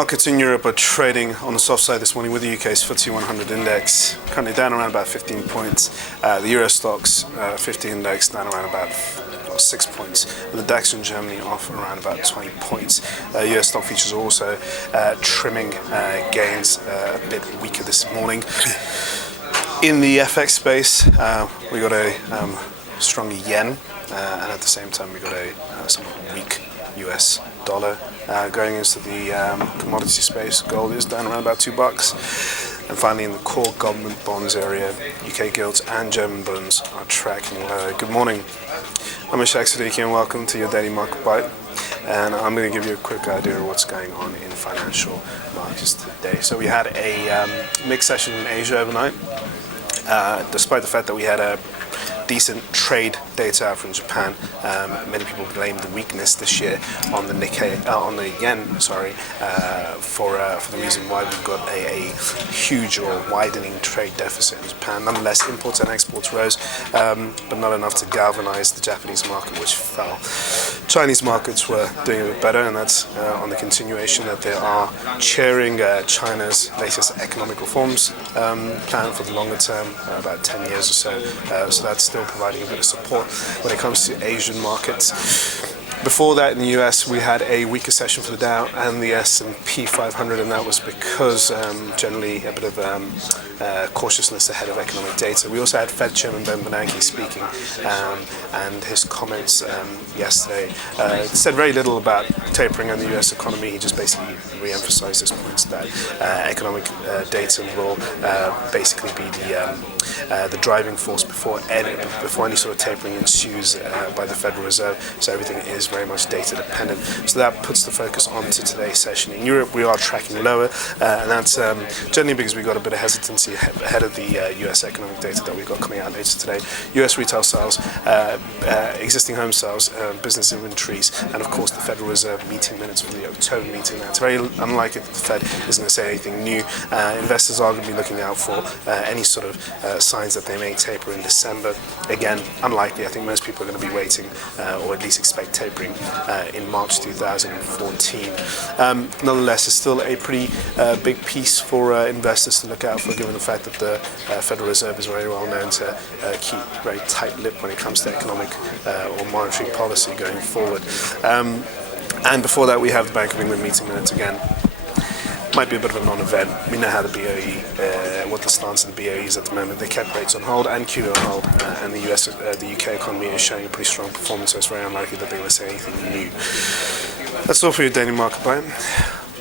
Markets in Europe are trading on the soft side this morning with the UK's FTSE 100 index currently down around about 15 points. The Euro Stoxx 50 index down around about 6 points. The DAX in Germany off around about 20 points. US stock futures are also trimming gains a bit weaker this morning. In the FX space, we got a stronger yen, and at the same time we got a somewhat weak US dollar. Going into the commodity space, gold is down around about $2. And finally, in the core government bonds area, UK gilts and German bonds are tracking lower. Good morning. I'm Ishaq, Siddiqi, and welcome to your daily market bite. And I'm going to give you a quick idea of what's going on in financial markets today. So we had a mixed session in Asia overnight, despite the fact that we had a decent trade data out from Japan. Many people blame the weakness this year on the Nikkei, on the yen, for the reason why we've got a huge or widening trade deficit in Japan. Nonetheless, imports and exports rose, but not enough to galvanize the Japanese market, which fell. Chinese markets were doing a bit better, and that's on the continuation that they are chairing China's latest economic reforms plan for the longer term, about 10 years or so. So that's still providing a bit of support when it comes to Asian markets. Before that, in the US, we had a weaker session for the Dow and the S&P 500, and that was because generally a bit of cautiousness ahead of economic data. We also had Fed Chairman Ben Bernanke speaking, and his comments yesterday said very little about tapering in the US economy. He just basically re-emphasized his points that economic data will basically be the driving force before any sort of tapering ensues by the Federal Reserve. So everything is very much data dependent. So that puts the focus onto today's session. In Europe, we are tracking lower, and that's generally because we got a bit of hesitancy ahead of the US economic data that we've got coming out later today. US retail sales, existing home sales, business inventories, and of course the Federal Reserve meeting minutes for the October meeting. Now, it's very unlikely that the Fed is going to say anything new. Investors are going to be looking out for any sort of signs that they may taper in December. Again, unlikely. I think most people are going to be waiting, or at least expect tapering in March 2014. Nonetheless, it's still a pretty big piece for investors to look out for, given the fact that the Federal Reserve is very well known to keep very tight-lipped when it comes to economic or monetary policy going forward. And before that, we have the Bank of England meeting minutes again. Might be a bit of a non-event. We know how the BOE, what the stance of the BOE is at the moment. They kept rates on hold and QE on hold, and the UK economy is showing a pretty strong performance, so it's very unlikely that they're going to say anything new. That's all for your daily market bite.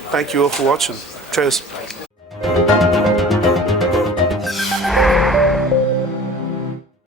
Thank you all for watching. Cheers.